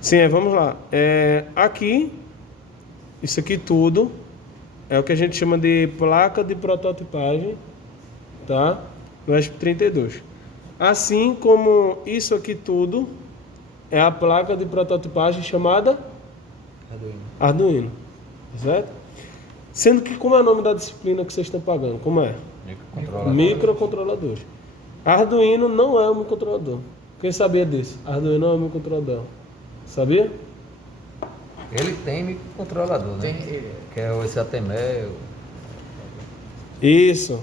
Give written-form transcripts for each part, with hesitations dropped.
Sim, vamos lá. Aqui, isso aqui tudo é o que a gente chama de placa de prototipagem, tá? No ESP32. Assim como isso aqui tudo é a placa de prototipagem chamada Arduino. Arduino, tá certo? Sendo que como é o nome da disciplina que vocês estão pagando? Como é? Microcontrolador. Microcontroladores. Arduino não é um microcontrolador. Quem sabia disso? Arduino não é um microcontrolador. Sabia? Ele tem microcontrolador, né? Que é esse ATmel. Isso.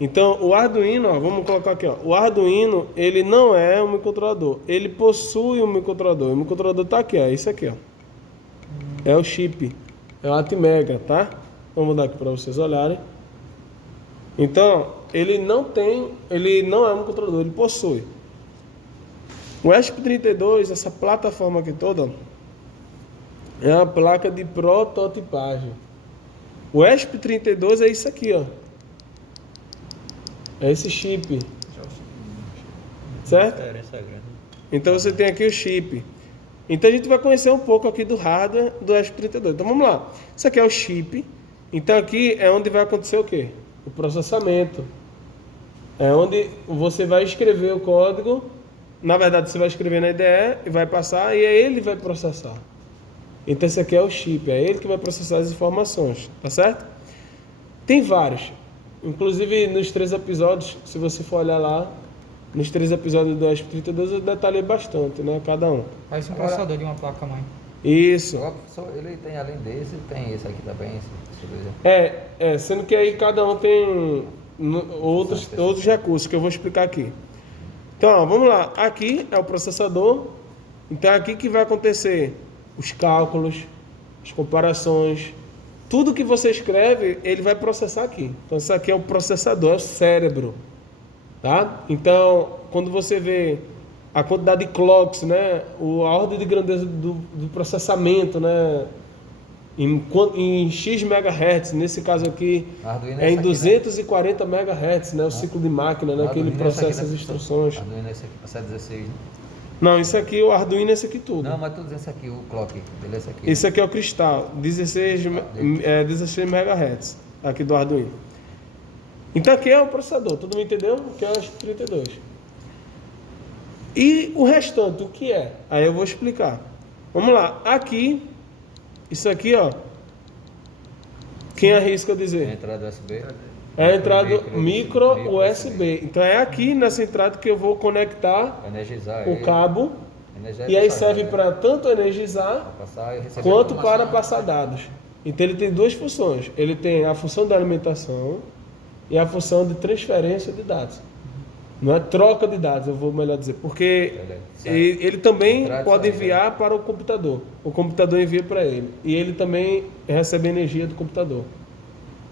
Então, o Arduino, ó, vamos colocar aqui, ó. O Arduino, ele não é um microcontrolador. Ele possui um microcontrolador. O microcontrolador está aqui, ó. Isso aqui, ó. É o chip. É o Atmega, tá? Vamos mudar aqui para vocês olharem. Então, ele não é um microcontrolador, ele possui. O ESP32, essa plataforma aqui toda, é uma placa de prototipagem. O ESP32 é isso aqui, ó. É esse chip. Certo? Então você tem aqui o chip. Então a gente vai conhecer um pouco aqui do hardware do ESP32. Então vamos lá. Isso aqui é o chip. Então aqui é onde vai acontecer o quê? O processamento. É onde você vai escrever o código. Na verdade você vai escrever na IDE e vai passar e é ele que vai processar. Então esse aqui é o chip, é ele que vai processar as informações, tá certo? Tem vários. Inclusive nos 3 episódios, se você for olhar lá, nos 3 episódios do ESP32 eu detalhei bastante, né? Cada um. Parece um processador de uma placa-mãe. Isso. Ele tem, além desse, tem esse aqui também. Esse Sendo que aí cada um tem outros recursos que eu vou explicar aqui. Então, ó, vamos lá. Aqui é o processador. Então é aqui que vai acontecer os cálculos, as comparações. Tudo que você escreve, ele vai processar aqui. Então isso aqui é o processador, é o cérebro. Tá? Então, quando você vê a quantidade de clocks, né? A ordem de grandeza do processamento, né? Em X MHz, nesse caso aqui é em 240 MHz, né? O ciclo de máquina, né? Que ele processa as instruções. Arduino é esse aqui, passa 16, né? Não, isso aqui, o Arduino é esse aqui tudo. Não, mas tô dizendo esse aqui, o clock dele é esse aqui. Esse aqui é o cristal, 16 MHz, aqui do Arduino. Então aqui é o processador, todo mundo entendeu? Aqui é o ESP32. E o restante, o que é? Aí eu vou explicar. Vamos lá, aqui, isso aqui, ó. Quem arrisca dizer? É a entrada USB. É a entrada micro USB. Então é aqui nessa entrada que eu vou conectar o cabo. E aí serve para tanto energizar quanto para passar dados. Então ele tem duas funções. Ele tem a função da alimentação e a função de transferência de dados. Não é troca de dados, eu vou melhor dizer. Porque ele também pode enviar para o computador. O computador envia para ele. E ele também recebe energia do computador.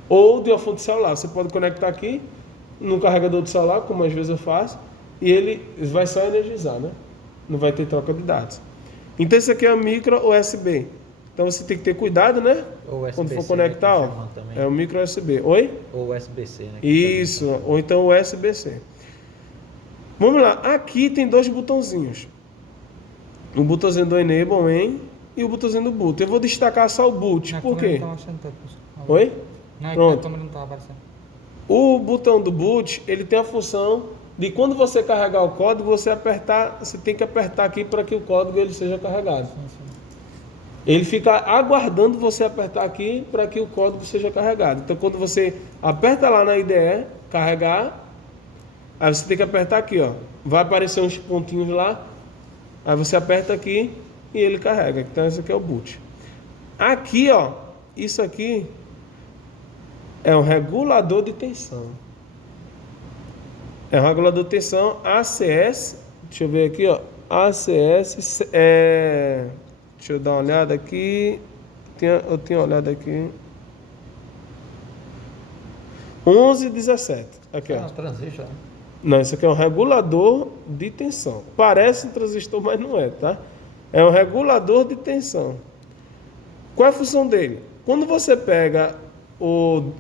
Ou de uma fonte celular. Você pode conectar aqui no carregador do celular, como às vezes eu faço, e ele vai só energizar, né? Não vai ter troca de dados. Então esse aqui é o micro USB. Então você tem que ter cuidado, né? Quando for conectar, ó, é o micro USB. Oi? Ou USB-C, né? Isso, ou então o USB-C. Vamos lá, aqui tem 2 botãozinhos. O botãozinho do Enable e o botãozinho do Boot. Eu vou destacar só o Boot, por quê? Oi? Pronto. O botão do boot, ele tem a função de quando você carregar o código, você tem que apertar aqui para que o código ele seja carregado. Ele fica aguardando você apertar aqui para que o código seja carregado. Então quando você aperta lá na IDE, carregar, aí você tem que apertar aqui, ó. Vai aparecer uns pontinhos lá, aí você aperta aqui e ele carrega. Então esse aqui é o boot. Aqui, ó, isso aqui é um regulador de tensão. É um regulador de tensão ACS. Deixa eu ver aqui, ó. ACS. Deixa eu dar uma olhada aqui. Eu tinha olhado aqui. 1117. Aqui, ó. Transistor. Não, isso aqui é um regulador de tensão. Parece um transistor, mas não é, tá? É um regulador de tensão. Qual é a função dele? Quando você pega o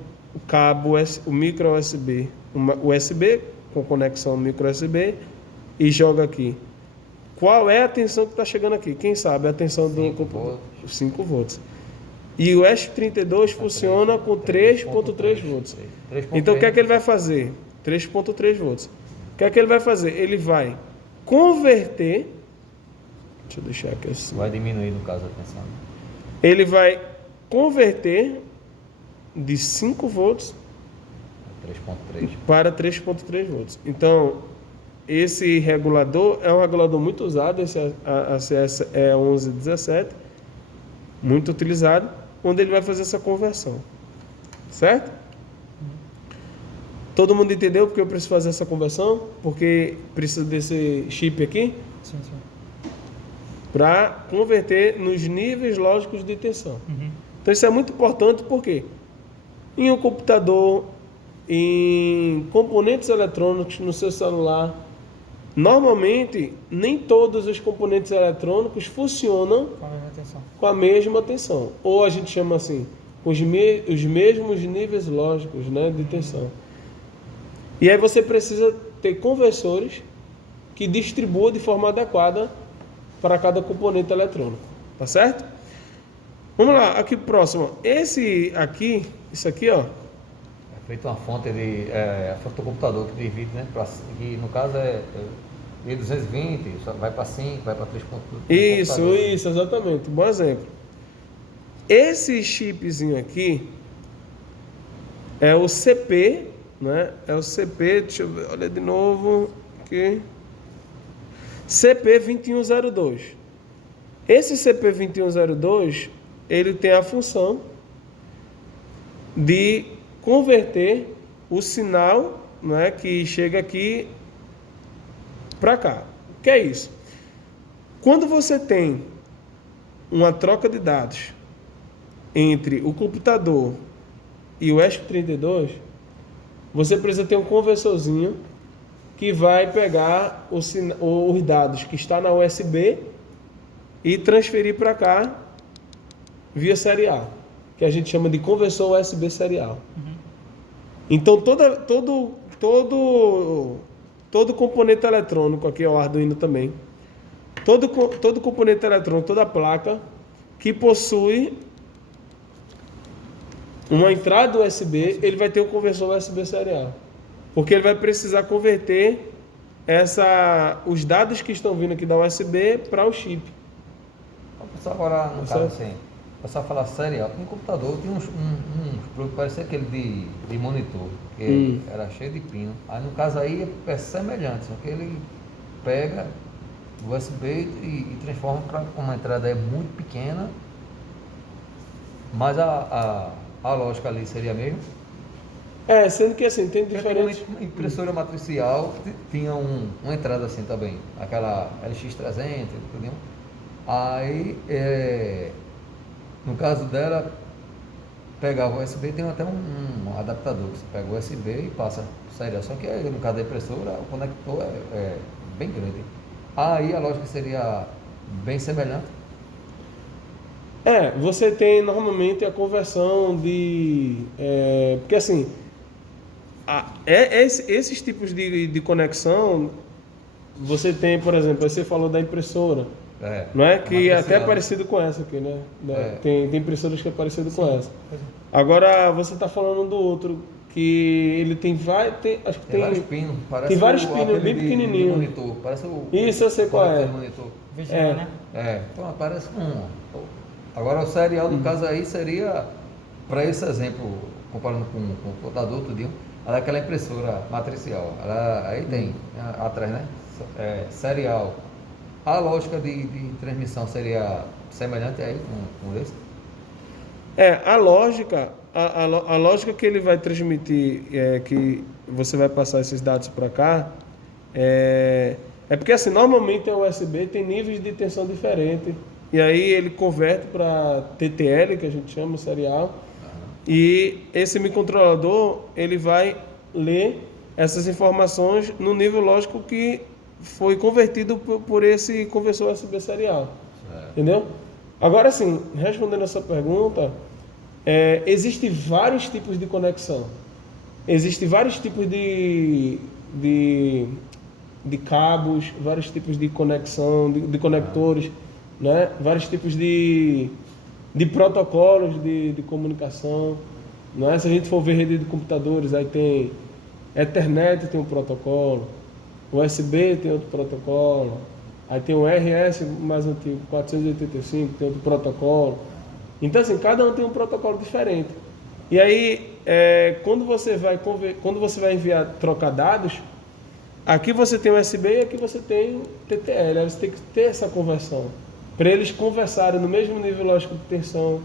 cabo, o micro USB, USB com conexão micro USB e joga aqui. qual é a tensão que está chegando aqui? Quem sabe a tensão do 5 computador? volts. 5 volts. E o ESP32 funciona com 3.3 volts. Então o que é que ele vai fazer? 3.3 volts. O que é que ele vai fazer? Ele vai converter. Deixa eu deixar aqui assim. Vai diminuir, no caso, a tensão. Ele vai converter de 5 volts 3.3. para 3.3 volts. Então, esse regulador é um regulador muito usado, esse ACS é 1117, muito utilizado, onde ele vai fazer essa conversão. Certo? Todo mundo entendeu porque eu preciso fazer essa conversão? Porque precisa desse chip aqui Sim, sim. para converter nos níveis lógicos de tensão. Uhum. Então isso é muito importante porque em um computador, em componentes eletrônicos no seu celular, normalmente nem todos os componentes eletrônicos funcionam Com a mesma atenção. com a mesma tensão. Ou a gente chama assim, os mesmos níveis lógicos, né, de tensão. E aí você precisa ter conversores que distribuam de forma adequada para cada componente eletrônico. Tá certo? Vamos lá, aqui próximo. Esse aqui, isso aqui, ó. É feito uma fonte de a fonte do computador que divide, né? Que no caso é 1220, só vai para 5, vai para 3.2. Isso, exatamente. Bom exemplo. Esse chipzinho aqui é o CP, né? É o CP, deixa eu ver, olha de novo aqui. CP2102. Esse CP2102, ele tem a função de converter o sinal, né, que chega aqui para cá. O que é isso? Quando você tem uma troca de dados entre o computador e o ESP32, você precisa ter um conversorzinho que vai pegar os dados que está na USB e transferir para cá via serial, que a gente chama de conversor USB serial. Uhum. Então todo componente eletrônico, aqui é o Arduino também, todo componente eletrônico, toda placa que possui uma entrada USB, ele vai ter um conversor USB serial. Porque ele vai precisar converter os dados que estão vindo aqui da USB para o chip. O pessoal agora, no caso assim, o pessoal fala serial, no computador tinha uns produtos, parecia aquele de monitor, que era cheio de pino. Aí no caso aí é semelhante, só que ele pega o USB e transforma para uma entrada é muito pequena, mas a lógica ali seria a mesma. Sendo que assim, tem diferentes... Uma impressora matricial tinha uma entrada assim também, aquela LX300, entendeu? Aí, no caso dela, pegava o USB, tem até um adaptador, que você pega o USB e passa serial, só que no caso da impressora, o conector é bem grande. Aí a lógica seria bem semelhante. Você tem normalmente a conversão de... porque assim... esses tipos de conexão, você tem, por exemplo, você falou da impressora, não é? Que é até parecido com essa aqui, né? Tem impressoras que é parecido com essa. Agora, você está falando do outro, que ele tem vários... Acho que tem vários pinos, tem vários pinos bem pequenininhos. Monitor, parece Isso, eu sei qual é. VGA, né? Então parece Agora o serial, no caso aí, seria, para esse exemplo, comparando com o computador, tudinho, ela é aquela impressora matricial. Aí tem atrás, né? Serial. A lógica de transmissão seria semelhante aí com esse? A lógica que ele vai transmitir, que você vai passar esses dados para cá, é porque assim, normalmente a USB tem níveis de tensão diferentes. E aí ele converte para TTL, que a gente chama serial. E esse microcontrolador, ele vai ler essas informações no nível lógico que foi convertido por esse conversor USB serial. Entendeu? Agora sim, respondendo essa pergunta, existem vários tipos de conexão. Existem vários tipos de de cabos, vários tipos de conexão, de conectores, né? Vários tipos de protocolos de comunicação. Não é? Se a gente for ver rede de computadores, aí tem Ethernet, tem um protocolo, USB tem outro protocolo, aí tem o RS mais antigo, 485, tem outro protocolo. Então assim, cada um tem um protocolo diferente. E aí, quando você vai enviar, trocar dados, aqui você tem USB e aqui você tem TTL. Aí você tem que ter essa conversão, para eles conversarem no mesmo nível lógico de tensão,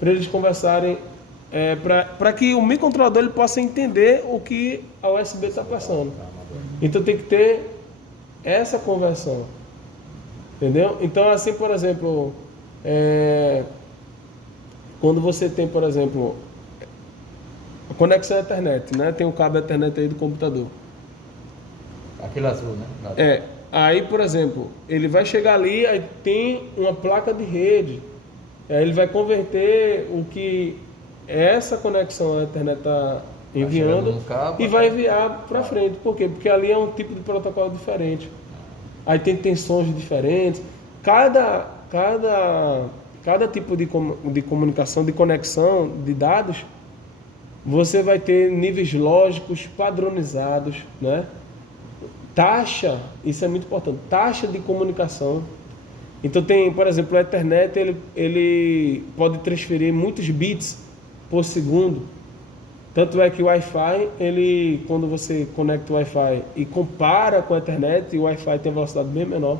para eles conversarem, para que o microcontrolador ele possa entender o que a USB está passando. Então tem que ter essa conversão, entendeu? Então assim, por exemplo, quando você tem, por exemplo, a conexão Ethernet, né? Tem um cabo Ethernet aí do computador. Aquele azul, né? Aí, por exemplo, ele vai chegar ali, aí tem uma placa de rede, aí ele vai converter o que essa conexão à internet está enviando cabo, e vai enviar para frente. Por quê? Porque ali é um tipo de protocolo diferente. Aí tem tensões diferentes. Cada tipo de comunicação, de conexão de dados, você vai ter níveis lógicos padronizados, né? Taxa, isso é muito importante, taxa de comunicação. Então tem, por exemplo, a Ethernet, ele pode transferir muitos bits por segundo. Tanto é que o Wi-Fi, quando você conecta o Wi-Fi e compara com a Ethernet, o Wi-Fi tem velocidade bem menor.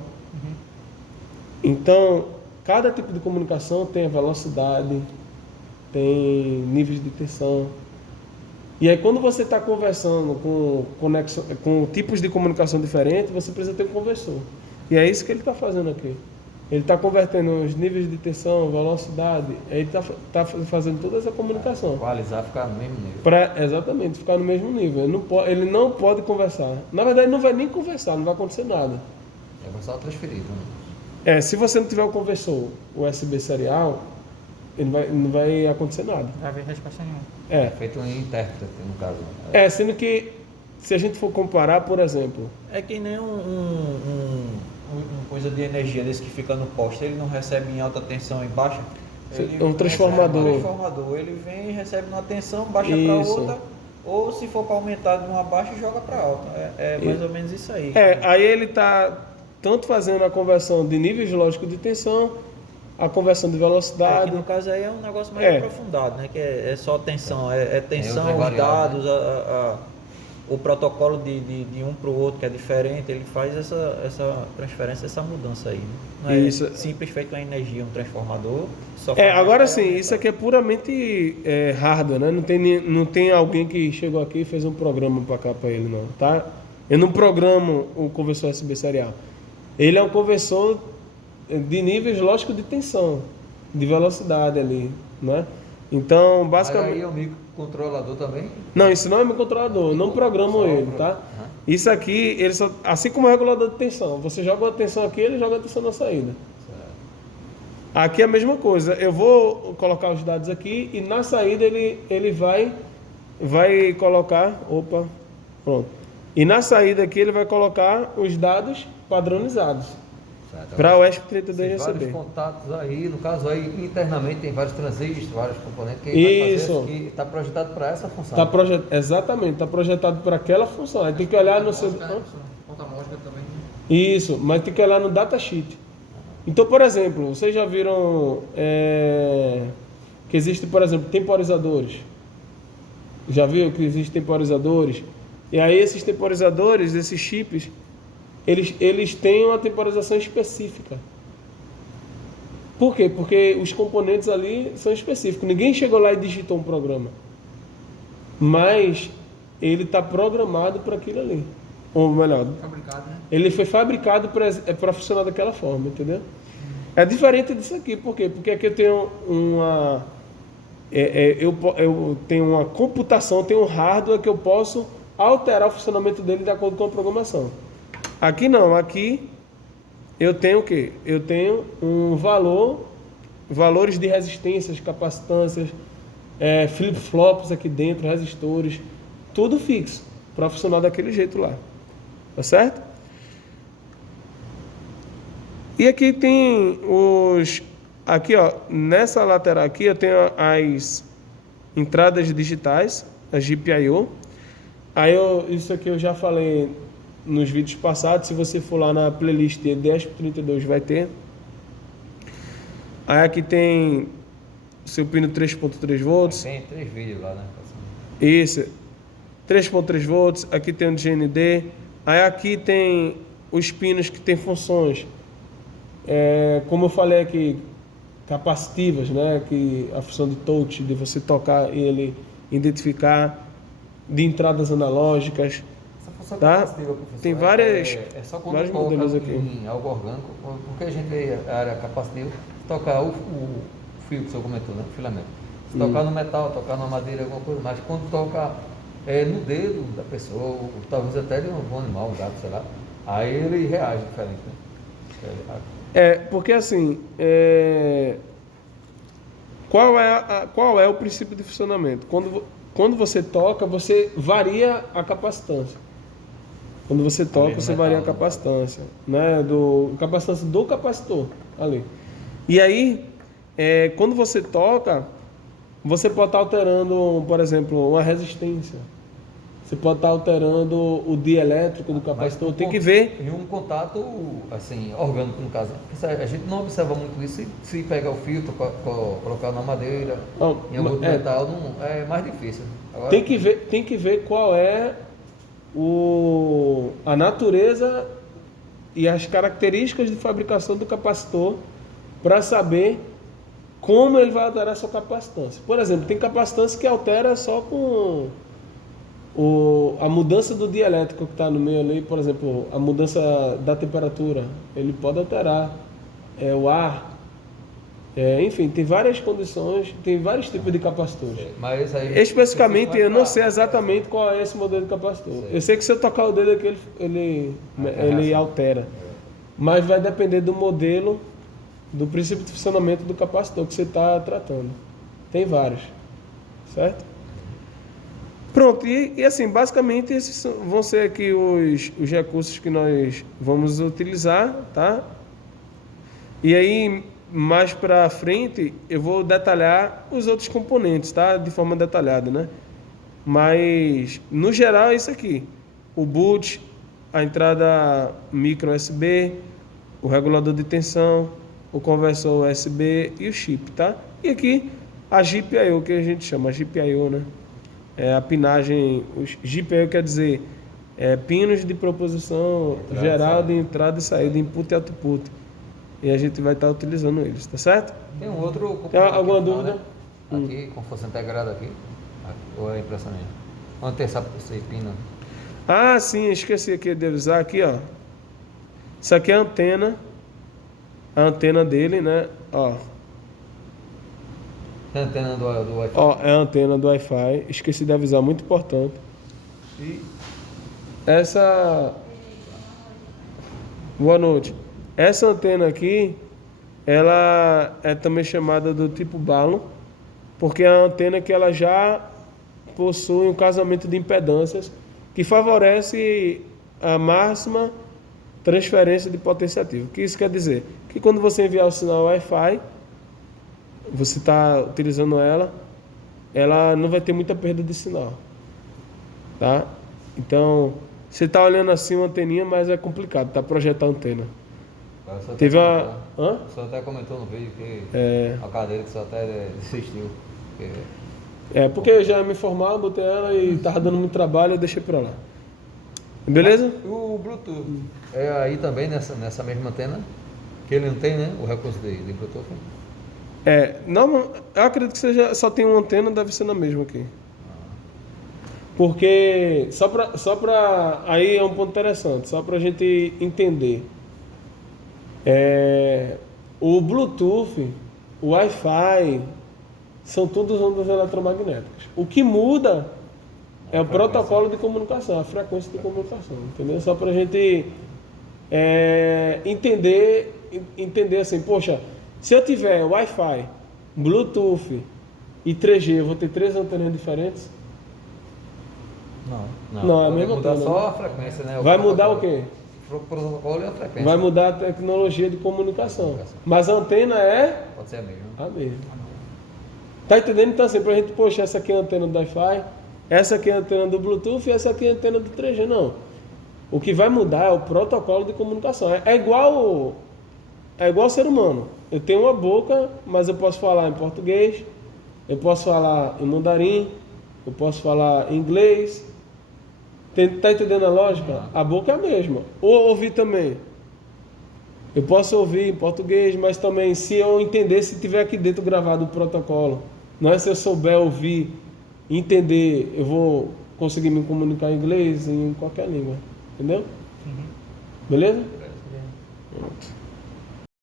Então, cada tipo de comunicação tem a velocidade, tem níveis de tensão. E aí, quando você está conversando com tipos de comunicação diferentes, você precisa ter um conversor. E é isso que ele está fazendo aqui. Ele está convertendo os níveis de tensão, velocidade, ele está fazendo toda essa comunicação. Equalizar, ficar no mesmo nível. Exatamente, ficar no mesmo nível. Ele não pode conversar. Na verdade, ele não vai nem conversar, não vai acontecer nada. É só transferir. Né? Se você não tiver o conversor USB serial, não vai acontecer nada. Não vai haver resposta nenhuma. É feito um intérprete, no caso. Sendo que, se a gente for comparar, por exemplo... É que nem uma coisa de energia desse que fica no poste, ele não recebe em alta tensão e baixa? Um transformador. Ele vem e recebe uma tensão, baixa para outra, ou se for para aumentar de uma baixa, joga para alta. É mais ou menos isso aí. Aí ele está tanto fazendo a conversão de níveis lógicos de tensão, a conversão de velocidade. Aqui no caso aí é um negócio mais aprofundado, né? Que é só tensão, tensão, os dados, o protocolo de um para o outro que é diferente, ele faz essa transferência, essa mudança aí. Né? Não é Isso. simples feito uma energia, um transformador. Agora sim, isso aqui é puramente hardware, né? Não tem alguém que chegou aqui e fez um programa para cá para ele, não, tá? Eu não programo o conversor USB serial. Ele é um conversor de níveis lógicos de tensão, de velocidade ali, né? Então, basicamente... Aí é o microcontrolador também? Não, isso não é microcontrolador, eu não programo ele, tá? Isso aqui, ele só, assim como o regulador de tensão, você joga a tensão aqui, ele joga a tensão na saída. Aqui é a mesma coisa, eu vou colocar os dados aqui e na saída ele vai colocar, pronto. E na saída aqui ele vai colocar os dados padronizados para o ESP32 receber. Vários contatos aí, no caso aí internamente tem vários transistores, vários componentes que está projetado para essa função. Exatamente, está projetado para aquela função. Aí tem que olhar no seu... Conta lógica também. Isso, mas tem que olhar no datasheet. Então, por exemplo, vocês já viram que existe, por exemplo, temporizadores. Já viu que existem temporizadores? E aí esses temporizadores, esses chips, eles têm uma temporização específica. Por quê? Porque os componentes ali são específicos. Ninguém chegou lá e digitou um programa. Mas ele está programado para aquilo ali. Ou melhor, Fabricado, né? ele foi fabricado para funcionar daquela forma, entendeu? É diferente disso aqui. Por quê? Porque aqui eu tenho eu tenho uma computação, tenho um hardware que eu posso alterar o funcionamento dele de acordo com a programação. Aqui não, aqui eu tenho o quê? Eu tenho valores de resistências, capacitâncias, flip-flops aqui dentro, resistores, tudo fixo, para funcionar daquele jeito lá. Tá certo? E aqui tem os... Aqui, ó, nessa lateral aqui eu tenho as entradas digitais, a GPIO. Isso aqui eu já falei nos vídeos passados. Se você for lá na playlist de 10x32 vai ter. Aí aqui tem o seu pino 3.3 volts. Tem 3 vídeos lá, né? Isso, 3.3 volts. Aqui tem o GND. Aí aqui tem os pinos que tem funções, como eu falei aqui, capacitivas, né? Que a função de touch, de você tocar e ele identificar, de entradas analógicas. Essa função Tá? capacitiva, professor, Tem várias, é só quando vários toca modelos aqui. em algo orgânico, porque a gente vê a área capacitiva, tocar o fio que o senhor comentou, né? O filamento. Se tocar no metal, tocar na madeira, alguma coisa, mas quando toca no dedo da pessoa, ou talvez até de um animal, um gato, sei lá, aí ele reage diferente, né? Porque assim, qual é o princípio de funcionamento? Quando você toca, você varia a capacitância. Quando você toca, você varia a capacitância, né? Capacitância do capacitor ali. E aí, quando você toca, você pode estar alterando, por exemplo, uma resistência. Você pode estar alterando o dielétrico do capacitor. Tem que ver. E um contato, assim, orgânico no caso. A gente não observa muito isso. Se pegar o filtro, colocar na madeira, em algum metal, é mais difícil. Agora, tem que ver qual é a natureza e as características de fabricação do capacitor para saber como ele vai alterar a sua capacitância. Por exemplo, tem capacitância que altera só com a mudança do dielétrico que está no meio ali, por exemplo, a mudança da temperatura, ele pode alterar o ar, enfim, tem várias condições, tem vários tipos de capacitores. Mas aí, Especificamente, eu não sei exatamente qual é esse modelo de capacitor. Eu sei que se eu tocar o dedo aqui, ele altera. Mas vai depender do modelo, do princípio de funcionamento do capacitor que você está tratando. Tem vários, certo? Pronto, e assim, basicamente esses vão ser aqui os recursos que nós vamos utilizar, tá? E aí, mais para frente, eu vou detalhar os outros componentes, tá? De forma detalhada, né? Mas, no geral, é isso aqui. O boot, a entrada micro USB, o regulador de tensão, o conversor USB e o chip, tá? E aqui, a GPIO, que a gente chama, a GPIO, né? A pinagem, os GPIO quer dizer pinos de proposição geral de entrada e saída, input e output. E a gente vai estar utilizando eles, tá certo? Tem um outro... Tem alguma aqui, dúvida? Né? Aqui, com força integrada aqui. Ou é impressão minha? Onde tem esse pino? Ah, sim, esqueci aqui de avisar aqui, ó. Isso aqui é a antena dele, né? Ó. Tem a antena do Wi-Fi? Ó, é a antena do Wi-Fi. Esqueci de avisar, muito importante. E essa... Boa noite. Essa antena aqui, ela é também chamada do tipo balun, porque é a antena que ela já possui um casamento de impedâncias que favorece a máxima transferência de potência ativa. O que isso quer dizer? Que quando você enviar o sinal Wi-Fi, você está utilizando ela não vai ter muita perda de sinal, tá? Então, você está olhando assim uma anteninha, mas é complicado, tá? Projetar a antena. Teve a... O senhor até comentou no vídeo que a cadeira que o senhor até desistiu. Porque eu já me formava, botei ela e tava dando muito trabalho, eu deixei pra lá. Beleza? O Bluetooth é aí também nessa mesma antena? Que ele não tem, né? O recurso de Bluetooth? Não, eu acredito que só tem uma antena, deve ser na mesma aqui. Porque, só pra aí é um ponto interessante, só pra gente entender. O Bluetooth, o Wi-Fi, são todas ondas eletromagnéticas. O que muda é o protocolo de comunicação, a frequência de comunicação, entendeu? Só pra gente entender assim, poxa, se eu tiver Wi-Fi, Bluetooth e 3G, eu vou ter 3 antenas diferentes? Não, é a mesma mudar antena. só a frequência, né? Vai mudar o quê? o protocolo e a frequência. Vai mudar a tecnologia de comunicação. Comunicação. Mas a antena é Pode ser a mesma. a mesma. Tá entendendo? Então assim, pra gente, poxa, essa aqui é a antena do Wi-Fi, essa aqui é a antena do Bluetooth e essa aqui é a antena do 3G. Não. O que vai mudar é o protocolo de comunicação. É igual ao ser humano. Eu tenho uma boca, mas eu posso falar em português, eu posso falar em mandarim, eu posso falar em inglês. Tá entendendo a lógica? A boca é a mesma. Ou ouvir também. Eu posso ouvir em português, mas também se eu entender, se tiver aqui dentro gravado o protocolo. Não é se eu souber ouvir, entender, eu vou conseguir me comunicar em inglês, em qualquer língua. Entendeu? Beleza? Pronto.